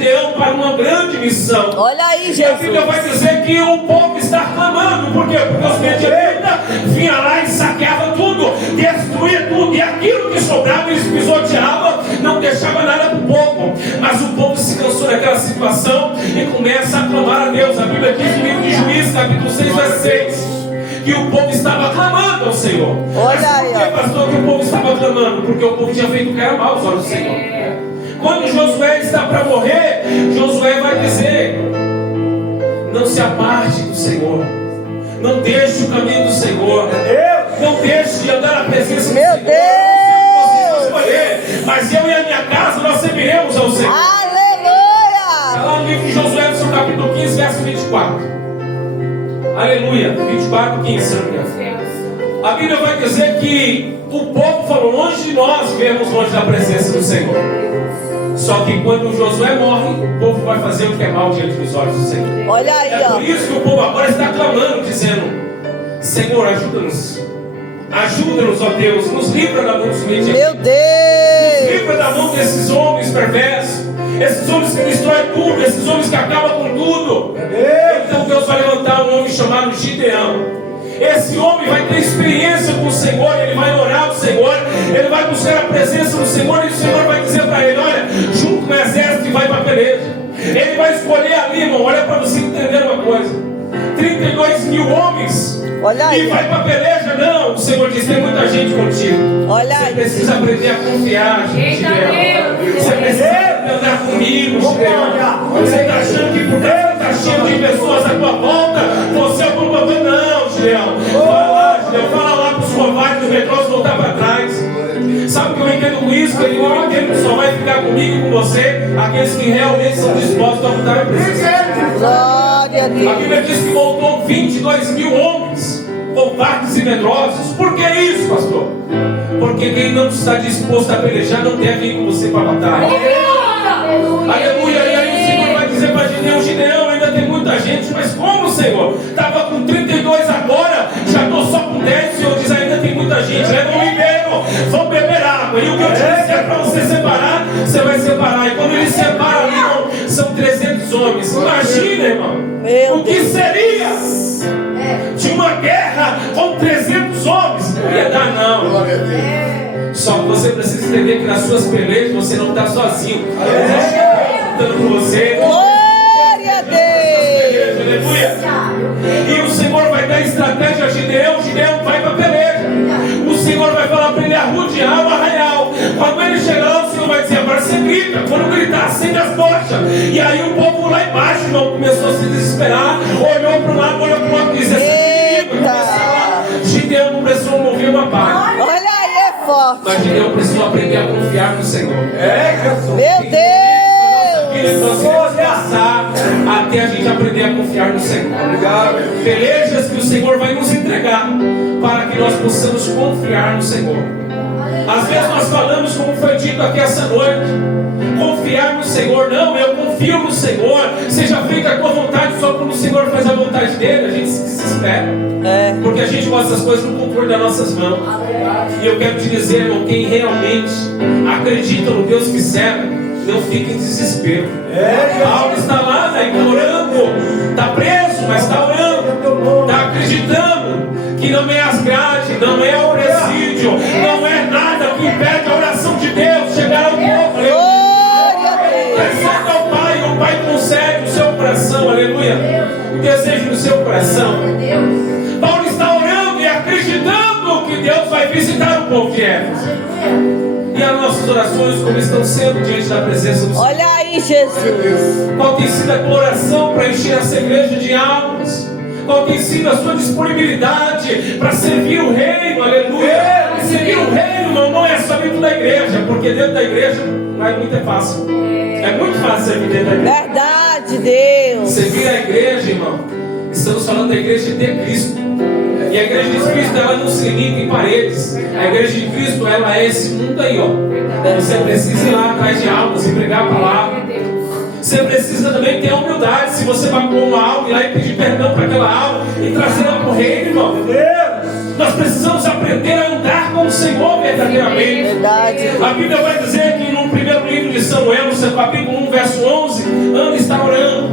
Gideão para uma grande missão. Olha aí, E a Jesus. Bíblia vai dizer que o povo está clamando. Por quê? Porque os medianitas vinham lá e saqueavam tudo, destruía tudo, e aquilo que sobrava eles pisoteavam, não deixava nada para o povo. Mas o povo se cansou daquela situação e começa a clamar a Deus. A Bíblia diz no livro de Juízes, capítulo 6, verso 6, que o povo estava clamando ao Senhor. Olha aí, Mas por que, pastor, que o povo estava clamando? Porque o povo tinha feito o que era mal aos olhos do Senhor. Quando Josué está para morrer, Josué vai dizer: não se aparte do Senhor, não deixe o caminho do Senhor, não deixe de andar na presença do Senhor. Vocês vão escolher, mas eu e a minha casa nós serviremos ao Senhor. Aleluia! Está lá no livro de Josué, no seu capítulo 15, verso 24. Aleluia, 24, 15, se não me engano. A Bíblia vai dizer que o povo falou: longe de nós vermos longe da presença do Senhor. Só que quando Josué morre, o povo vai fazer o que é mal diante dos olhos do Senhor. Olha aí, É ó. por isso que o povo agora está clamando, dizendo: Senhor, ajuda-nos. Ajuda-nos, ó Deus, nos livra da mão dos medianitas. Meu Deus! Nos livra da mão desses homens perversos, esses homens que destroem tudo, esses homens que acabam com tudo. Então Deus vai levantar um homem chamado Gideão. Esse homem vai ter experiência com o Senhor, ele vai orar ao Senhor, ele vai buscar a presença do Senhor, e o Senhor vai dizer para ele: olha, junto com o exército e vai para a peleja. Ele vai escolher ali, irmão, olha para você entender uma coisa: 32 mil homens. Olha aí. E vai para a peleja? Não, o Senhor diz: tem muita gente contigo. Olha Você aí. precisa aprender a confiar, Gideão. Você precisa andar comigo, Gideão. Você está achando que por está cheio de pessoas à tua volta, você é o problema? Não, Gideão. Fala lá, Gideão. Fala lá para os covardes do metrô voltar para trás. Sabe o que eu entendo com isso? Que eu entendo que só vai ficar comigo e com você aqueles que realmente são dispostos a mudar a presença. Glória a A Deus. Bíblia diz que voltou 22 mil homens, covardes e medrosos. Por que isso, pastor? Porque quem não está disposto a pelejar não deve ir com você para a batalha. Aleluia. E aí o Senhor vai dizer para Gideão: Gideão, ainda tem muita gente. Mas como, Senhor? Estava com 32 agora, já estou só com 10. O Senhor diz: ainda tem muita gente. Leva um inteiro, vão beber água. E o que eu te disser para você separar, você vai separar. E quando ele separa ali, irmão, são 300 homens. Imagina, irmão, o que seria de uma guerra com 300 homens? Não ia dar, não. Só que você precisa entender que nas suas pelejas você não está sozinho. Lutando por você. Glória a Deus. Aleluia. E o Senhor vai dar estratégia a Gideão. Gideão vai para a peleja. O Senhor vai falar para ele arrodear o arraial. Quando ele chegar lá, o Senhor vai dizer: agora você grita. Quando gritar, acende as tochas. E aí o povo lá embaixo, irmão, começou a se desesperar. Olhou para um lado, olhou para o outro e disse: Gideão não precisou mover uma parte. Olha aí, é forte. Mas Gideão precisou aprender a confiar no Senhor. Meu Deus. Nós vamos passar até a gente aprender a confiar no Senhor. Pelejas que o Senhor vai nos entregar para que nós possamos confiar no Senhor. Às vezes nós falamos, como foi dito aqui essa noite, confiar no Senhor. Não, eu confio no Senhor. Seja feita a tua vontade. Só quando o Senhor faz a vontade dele, a gente se desespera. Porque a gente gosta das coisas no controle das nossas mãos. E eu quero te dizer, irmão, quem realmente acredita no Deus que serve, não fica em desespero. Paulo está lá, orando, está preso, mas está orando, está acreditando que não é as grades, não é o presídio, não é nada que impede a oração de Deus chegar ao povo. Peça ao Pai, o Pai concede o seu coração, aleluia, o desejo do seu coração. Paulo está orando e acreditando que Deus vai visitar o povo de Éfeso. E as nossas orações, como estão sendo diante da presença do Senhor? Olha aí, Jesus. Qual tem sido a tua oração para encher essa igreja de almas? Qual tem sido a sua disponibilidade para servir o reino? Aleluia! Servir o reino não é só dentro da igreja, porque dentro da igreja não é muito fácil. É muito fácil servir dentro da igreja. Verdade, Deus. Servir a igreja, irmão, estamos falando da igreja de Cristo. E a igreja de Cristo, ela não se limita em paredes. A igreja de Cristo, ela é esse mundo aí, ó. Você precisa ir lá atrás de almas e pregar a palavra. Você precisa também ter a humildade. Se você vai pôr uma alma, ir lá e pedir perdão para aquela alma e trazer ela para o reino, irmão. Nós precisamos aprender a andar com o Senhor verdadeiramente. Verdade. A Bíblia vai dizer que no primeiro livro de Samuel, no seu capítulo 1, verso 11, Ana está orando.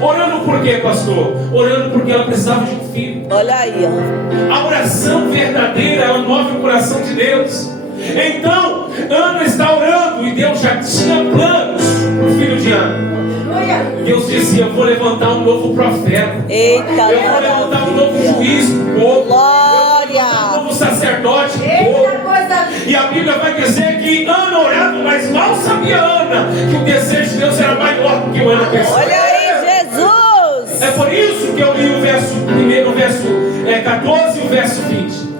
Orando por quê, pastor? Orando porque ela precisava de um filho. Olha aí, ó. A oração verdadeira, ela move o coração de Deus. Então, Ana está orando e Deus já tinha planos para o filho de Ana. Deus disse: eu vou levantar um novo profeta. Eita, Eu vou levantar um novo juiz do povo. Glória. Um novo sacerdote do povo. E a Bíblia vai dizer que Ana orava, mas mal sabia Ana que o desejo de Deus era maior do que o Ana pensava. Olha aí, Jesus. É por isso que eu li o verso 14 e o verso 20.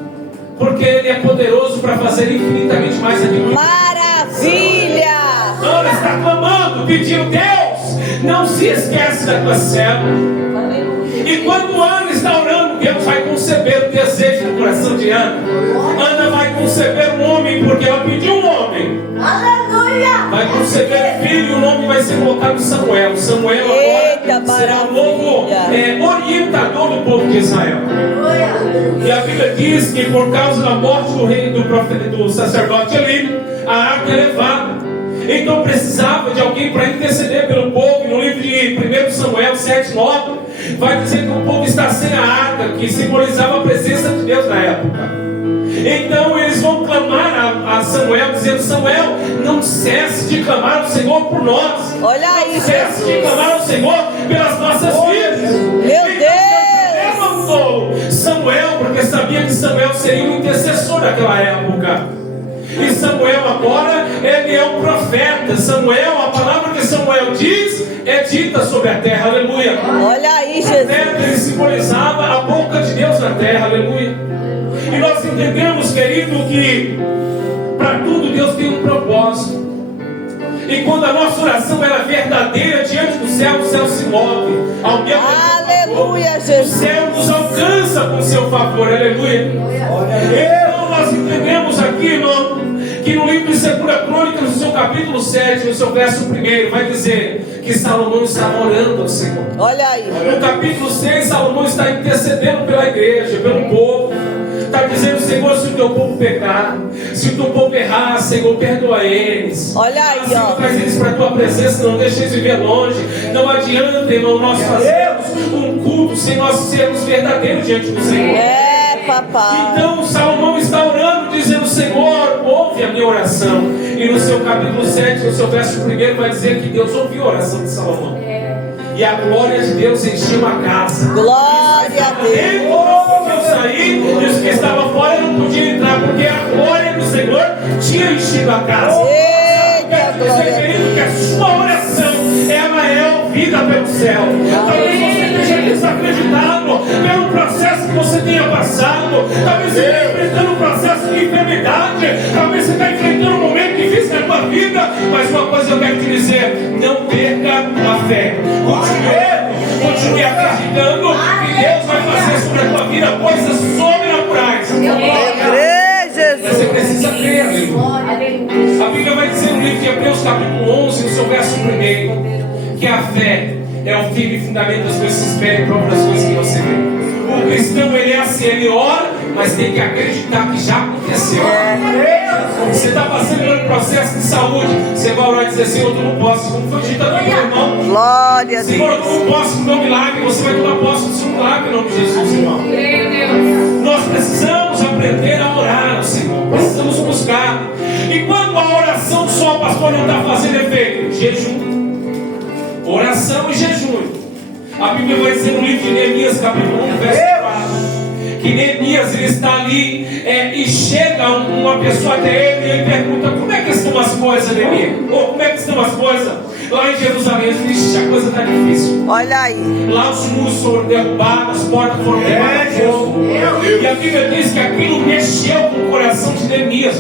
Porque Ele é poderoso para fazer infinitamente mais aquilo. Maravilha. Ana está clamando, pedindo: Deus, não se esquece da tua serva. E quando Ana está orando, Deus vai conceber o desejo do coração de Ana. Ana vai conceber um homem, porque ela pediu um homem. Aleluia! Vai conceber filho, e o nome vai ser colocado Samuel. Samuel agora será o novo orientador do povo de Israel. E a Bíblia diz que por causa da morte do rei, do sacerdote Eli, a arca é levada. Então precisava de alguém para interceder pelo povo. E no livro de 1 Samuel 7:9 vai dizer que o povo está sem a arca, que simbolizava a presença de Deus na época. Então eles vão clamar a Samuel, dizendo: Samuel, não cesse de clamar ao Senhor por nós. Olha aí, não cesse de clamar ao Senhor pelas nossas vidas. Meu Deus! Levantou Samuel, porque sabia que Samuel seria um intercessor naquela época. E Samuel agora, ele é um profeta. Samuel, a palavra que Samuel diz, é dita sobre a terra. Aleluia. Olha aí, A Jesus. terra, ele simbolizava a boca de Deus na terra. Aleluia. E nós entendemos, querido, que para tudo Deus tem um propósito. E quando a nossa oração era verdadeira diante do céu, o céu se move. Aleluia, O Jesus. céu nos alcança com seu favor. Aleluia. Então nós entendemos aqui, irmão, que no livro de 2 Crônicas, no seu capítulo 7, no seu verso 1, vai dizer que Salomão estava orando ao Senhor. Olha aí. No capítulo 6, Salomão está intercedendo pela igreja, pelo povo. Está dizendo: Senhor, se o teu povo pecar, se o teu povo errar, Senhor, perdoa eles. Olha aí, Senhor, ó. traz eles para a tua presença, não deixa eles viver longe. Não adianta, irmão, nós fazermos um culto sem nós sermos verdadeiros diante do Senhor. É, papai. Então Salomão está orando, dizendo: Senhor, ouve a minha oração. E no seu capítulo 7, no seu verso 1, vai dizer que Deus ouviu a oração de Salomão. E a glória de Deus encheu a casa. Glória a Ele Deus. não podia sair, e os que estavam fora não podiam entrar, porque a glória do Senhor tinha enchido a casa. Eita, Quero dizer, glória a querido, que a sua oração, ela é ouvida pelo céu. Talvez você esteja desacreditado pelo processo que você tenha passado. Talvez você esteja enfrentando um processo de enfermidade. Talvez você esteja enfrentando um momento difícil na tua vida. Mas uma coisa eu quero te dizer: não perca a fé. Continue acreditando que Deus vai fazer sobre a tua vida coisas sobrenaturais. Você precisa crer, aleluia. A Bíblia vai dizer no livro de Hebreus, capítulo 11, no seu verso 1, que a fé é o firme fundamento das coisas que se esperam e prova das coisas que não se vê. O cristão, ele é assim, ele ora, mas tem que acreditar que já aconteceu. Você está passando por um processo de saúde, você vai orar e dizer: Senhor, tu não posso, como foi dito aqui, meu irmão. Glória a Senhor, Deus. tu não posso do meu milagre, você vai tomar posse do seu milagre em nome de Jesus, irmão. Nós precisamos aprender a orar ao Senhor, precisamos buscar. E quando a oração só, pastor, não está fazendo efeito, jejum, oração e jejum. A Bíblia vai dizer no livro de Neemias, capítulo 1, verso 4, que Neemias, ele está ali e chega uma pessoa até ele e ele pergunta: como é que estão as coisas, Neemias? Ou como é que estão as coisas lá em Jerusalém? Ele diz: a coisa está difícil. Olha aí. Lá os muros foram derrubados, as portas foram queimadas de fogo. E a Bíblia diz que aquilo mexeu com o coração de Neemias.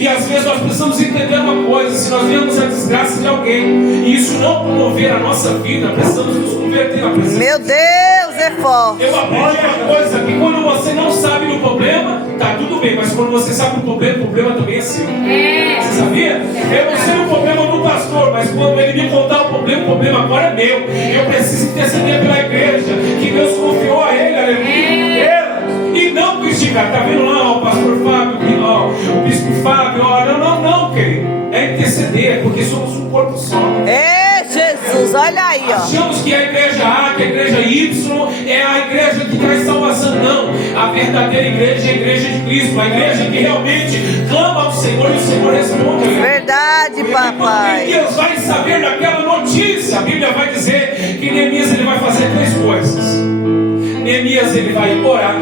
E às vezes nós precisamos entender uma coisa: se nós vemos a desgraça de alguém e isso não promover a nossa vida, precisamos nos converter na presença. Meu Deus, é forte. Eu aprendi uma coisa: que quando você não sabe do problema, tá tudo bem, mas quando você sabe do problema, o problema também é seu. Você sabia? Eu não sei o problema do pastor, mas quando ele me contar o problema agora é meu. Eu preciso interceder pela igreja, que Deus confiou a ele, aleluia. E não que critica, tá vendo lá o pastor Fábio, ó, o bispo Fábio, ó, não, querido. É interceder, porque somos um corpo só. Ei, Jesus, olha aí, ó. Achamos que a igreja A, que a igreja Y é a igreja que traz salvação. Não, a verdadeira igreja é a igreja de Cristo, a igreja que realmente clama ao Senhor e o Senhor responde. Verdade, papai. Neemias vai saber daquela notícia. A Bíblia vai dizer que Neemias ele vai fazer 3 coisas. Neemias ele vai orar,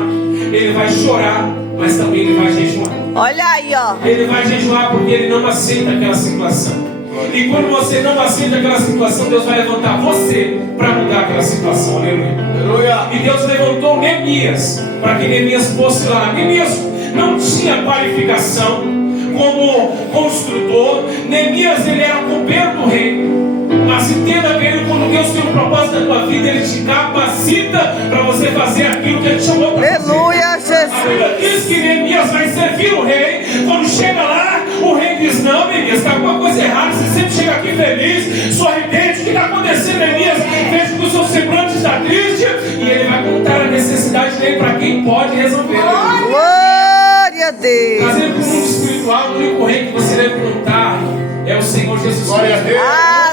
ele vai chorar, mas também ele vai jejuar. Olha aí, ó. Ele vai jejuar porque ele não aceita aquela situação. E quando você não aceita aquela situação, Deus vai levantar você para mudar aquela situação. Aleluia. E Deus levantou Neemias para que Neemias fosse lá. Neemias não tinha qualificação como construtor. Neemias ele era copeiro do rei. Mas entenda, querido, quando Deus tem um propósito na tua vida, Ele te capacita para você fazer aquilo que Ele te chamou para fazer. Aleluia, A Bíblia Jesus. diz que Neemias vai servir o rei. Quando chega lá, o rei diz: não, Neemias, está alguma coisa errada. Você sempre chega aqui feliz, sorridente. O que está acontecendo, Neemias? Vejo que o seu semblante está triste. E ele vai contar a necessidade dele para quem pode resolver. Glória a Deus. Trazendo para o mundo espiritual, o único rei que você deve contar é o Senhor Jesus Cristo.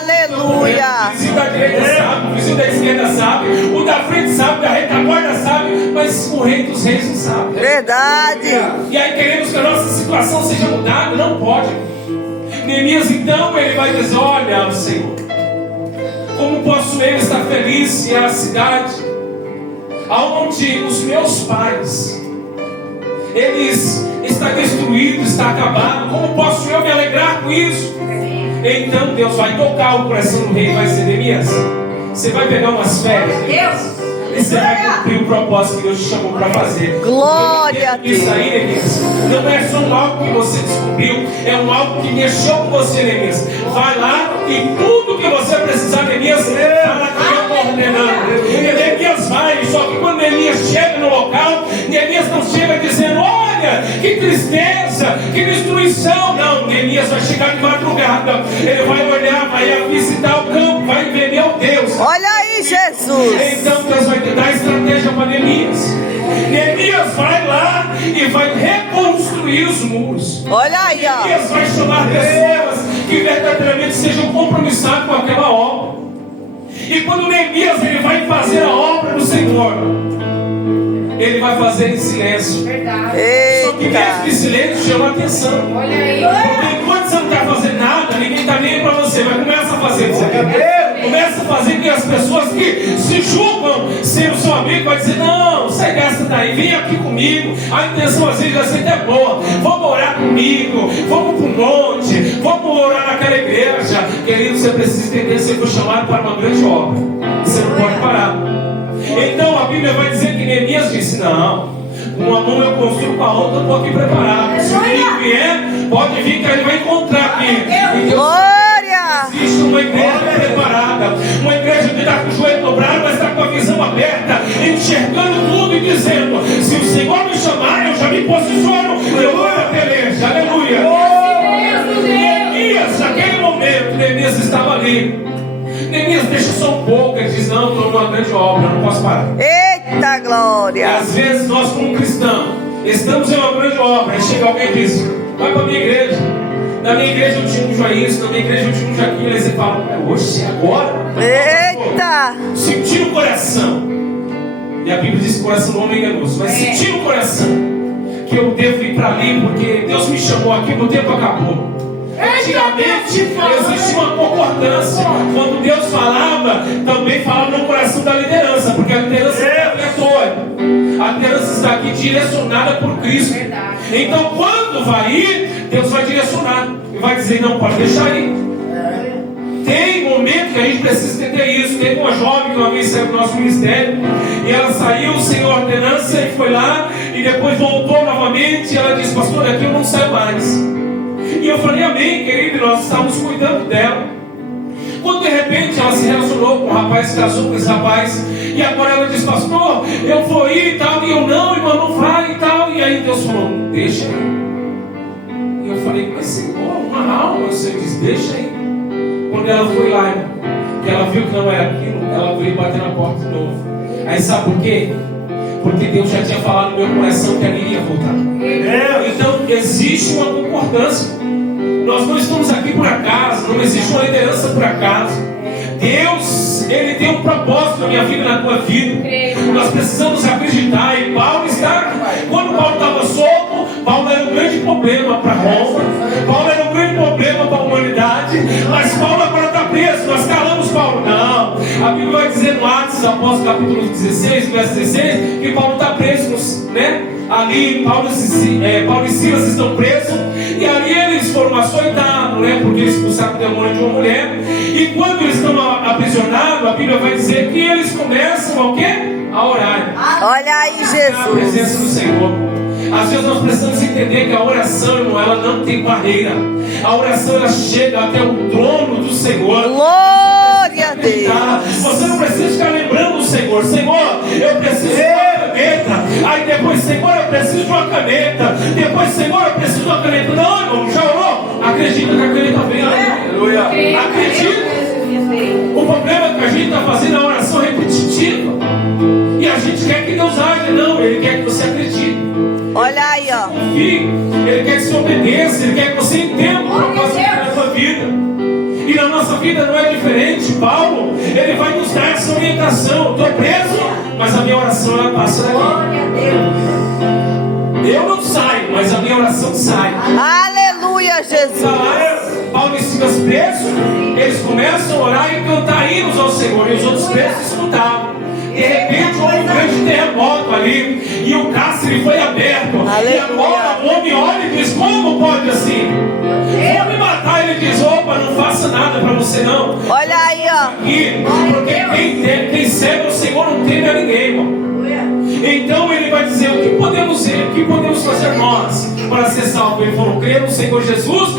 Aleluia. O vizinho da direita sabe, o vizinho da esquerda sabe, o da frente sabe, o da retaguarda sabe, mas o rei dos reis não sabe. Verdade. E aí queremos que a nossa situação seja mudada, não pode. Neemias então ele vai dizer: olha, Senhor, como posso eu estar feliz se a cidade aonde os meus pais eles está destruído, está acabado, como posso eu me alegrar com isso? Então Deus vai tocar o coração do rei e vai dizer: Neemias, você vai pegar umas férias, Neemias, e você vai cumprir o propósito que Deus te chamou para fazer. Glória a Deus. Isso aí, Neemias, não é só um algo que você descobriu, é um algo que mexeu com você, Neemias. Vai lá e tudo que você precisar, Neemias, fala que eu estou ordenando. E Neemias vai, só que quando Neemias chega no local, Neemias não chega dizendo: olha, que tristeza, que destruição. Não, Neemias vai chegar de madrugada, ele vai olhar, vai visitar o campo, vai ver: meu Deus. Olha aí, Jesus. Então Deus vai te dar estratégia para Neemias. Neemias vai lá e vai reconstruir os muros. Olha aí, ó. Neemias vai chamar pessoas que verdadeiramente sejam compromissadas com aquela obra. E quando Neemias ele vai fazer a obra do Senhor, ele vai fazer em silêncio. Só que mesmo em silêncio chama a atenção. Porque enquanto você não está fazendo nada, ninguém está nem para você, mas começa a fazer isso aqui. Começa a fazer que as pessoas que se julgam ser o seu amigo vai dizer: não, sai dessa daí, vem aqui comigo. A intenção às vezes vai ser até boa. Vamos orar comigo, vamos para o monte, vamos orar naquela igreja. Querido, você precisa entender que você foi chamado para uma grande obra. Você não pode parar. Então a Bíblia vai dizer que Neemias disse: não, com uma mão eu construo, com a outra eu estou aqui preparado. Se o inimigo vier, pode vir que ele vai encontrar aqui. Glória. Existe uma igreja preparada, uma igreja que está com o joelho dobrado, mas está com a visão aberta, enxergando tudo e dizendo: se o Senhor me chamar, eu já me posiciono, eu vou na peleja. Aleluia. Neemias, naquele momento, Neemias estava ali. Neemias deixa só um pouco, ele diz: não, estou numa grande obra, não posso parar. Eita E glória. às vezes nós, como cristãos, estamos em uma grande obra, aí chega alguém e diz: vai para a minha igreja. Na minha igreja eu tinha um já isso, na minha igreja eu tinha um já aquilo. Aí você fala: hoje, agora? Eita. Sentir o coração. E a Bíblia diz que o coração do homem é enganoso. Mas sentir o coração que eu devo ir para ali porque Deus me chamou aqui, meu tempo acabou. Antigamente existia uma concordância. Quando Deus falava, também falava no coração da liderança, porque a liderança é aleatória. A liderança está aqui direcionada por Cristo. Então quando vai ir, Deus vai direcionar e vai dizer: não, pode deixar ir. Tem momento que a gente precisa entender isso. Teve uma jovem que uma vez saiu do nosso ministério e ela saiu sem ordenança e foi lá e depois voltou novamente e ela disse: pastor, aqui eu não saio mais. E eu falei: amém, querido, e nós estávamos cuidando dela. Quando de repente ela se relacionou com um rapaz, se casou com esse rapaz, e agora ela disse: pastor, eu vou ir e tal, e eu: não, irmão, não vai e tal. E aí Deus falou: deixa aí. E eu falei: mas Senhor, uma alma. O Senhor disse: deixa aí. Quando ela foi lá, irmão, que ela viu que não era aquilo, ela veio bater na porta de novo. Aí sabe por quê? Porque Deus já tinha falado no meu coração que ali iria voltar. Então existe uma concordância. Nós não estamos aqui por acaso, não existe uma liderança por acaso. Deus, Ele tem um propósito na minha vida e na tua vida. Nós precisamos acreditar. E Paulo está, quando Paulo estava solto, Paulo era um grande problema para Roma, Paulo era um grande problema para a humanidade, mas Paulo agora está preso. Nós calamos Paulo? Não. A Bíblia vai dizer no Atos, Apóstolos capítulo 16, verso 16, que Paulo está preso, né? Ali Paulo e Silas estão presos, e ali eles foram açoitados, né? Porque eles expulsaram o demônio de uma mulher. E quando eles estão aprisionados, a Bíblia vai dizer que eles começam a quê? A orar. Olha aí, A presença do Jesus. Senhor. Às vezes nós precisamos entender que a oração, irmão, ela não tem barreira. A oração, ela chega até o trono do Senhor. Glória a Deus. Você não precisa ficar lembrando do Senhor. Senhor, eu preciso de uma caneta. Aí depois, Senhor, eu preciso de uma caneta. Depois, Senhor, eu preciso de uma caneta. Não, irmão, já orou? Acredita que a caneta vem. Aleluia. Acredita. O problema é que a gente está fazendo a oração repetitiva. E a gente quer que Deus age. Não, Ele quer que você acredite. Olha aí, ó. Confie. Ele quer que você obedeça. Ele quer que você entenda o propósito da sua vida. E na nossa vida não é diferente. Paulo, ele vai nos dar essa orientação. Estou preso, mas a minha oração ela passa daqui. Eu não saio, mas a minha oração sai. Aleluia, Jesus. Paulo e Silas presos, eles começam a orar e cantar hinos ao Senhor. E os outros presos escutavam. De repente houve um grande terremoto ali, e o cárcere foi aberto. Aleluia. E agora o homem olha e diz: como pode assim? Vou me matar. Ele diz: opa, não faça nada para você não. Olha aí, ó. E, porque quem serve o Senhor não teme a ninguém, irmão. Então ele vai dizer: o que podemos fazer nós para ser salvos? Ele falou: crer no Senhor Jesus